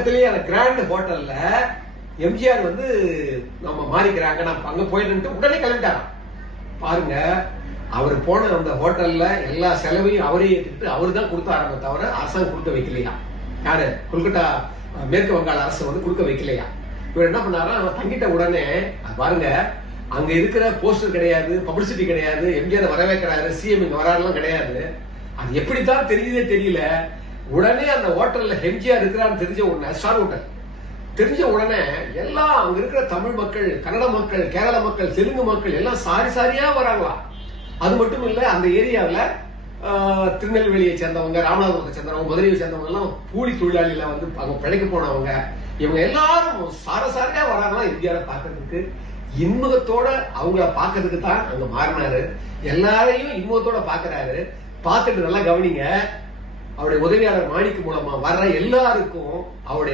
பக்கத்திலேயே அந்த கிராண்ட் ஹோட்டல்ல எம்ஜிஆர் வந்து நம்ம மாறிக்கிறாங்க, நான் அங்க போயிட்டு உடனே கிளம்பிட்டாராம். பாருங்க, அவர் போன அந்த ஹோட்டல்ல எல்லா செலவையும் அவரே ஏற்றுக்கிட்டு அவரு தான் கொடுத்தாராமே தவிர அரசாங்கம் கொடுக்க வைக்கலையா. யாரு? கொல்கட்டா மேற்கு வங்காள அரசு வந்து கொடுக்க வைக்கலையா. இவர் என்ன பண்ணாரா, அவர் தங்கிட்ட உடனே பாருங்க, அங்க இருக்கிற போஸ்டர் கிடையாது, பப்ளிசிட்டி கிடையாது, எம்ஜிஆர் வரவேற்கிறாரு, சிஎம் இங்க வராருலாம் கிடையாது. அது எப்படித்தான் தெரியுதே தெரியல. உடனே அந்த ஹோட்டல்ல எம்ஜிஆர் இருக்கிறான்னு தெரிஞ்ச உடனே, ஸ்டார் ஹோட்டல் தெரிஞ்ச உடனே எல்லாம் அங்க இருக்கிற தமிழ் மக்கள், கன்னட மக்கள், கேரள மக்கள், தெலுங்கு மக்கள் எல்லாம் சாரி சாரியா வராங்களா. அது மட்டும் இல்ல, அந்த ஏரியாவில் திருநெல்வேலியை சேர்ந்தவங்க, ராமநாதபுரத்தை சேர்ந்தவங்க, மதுரையை சேர்ந்தவங்க எல்லாம் கூலி தொழிலாளியில வந்து அவங்க பிழைக்க போனவங்க, இவங்க எல்லாரும் சாரசாரியா வராங்களா எம்ஜிஆரை பார்க்கறதுக்கு. இன்முகத்தோட அவங்கள பார்க்கறதுக்கு தான் அங்க மாறினாரு. எல்லாரையும் இன்முகத்தோட பாக்குறாரு. பார்த்துட்டு நல்லா கவனிங்க, அவருடைய உதவியாளர் மாணிக்கு மூலமா வர்ற எல்லாருக்கும் அவருடைய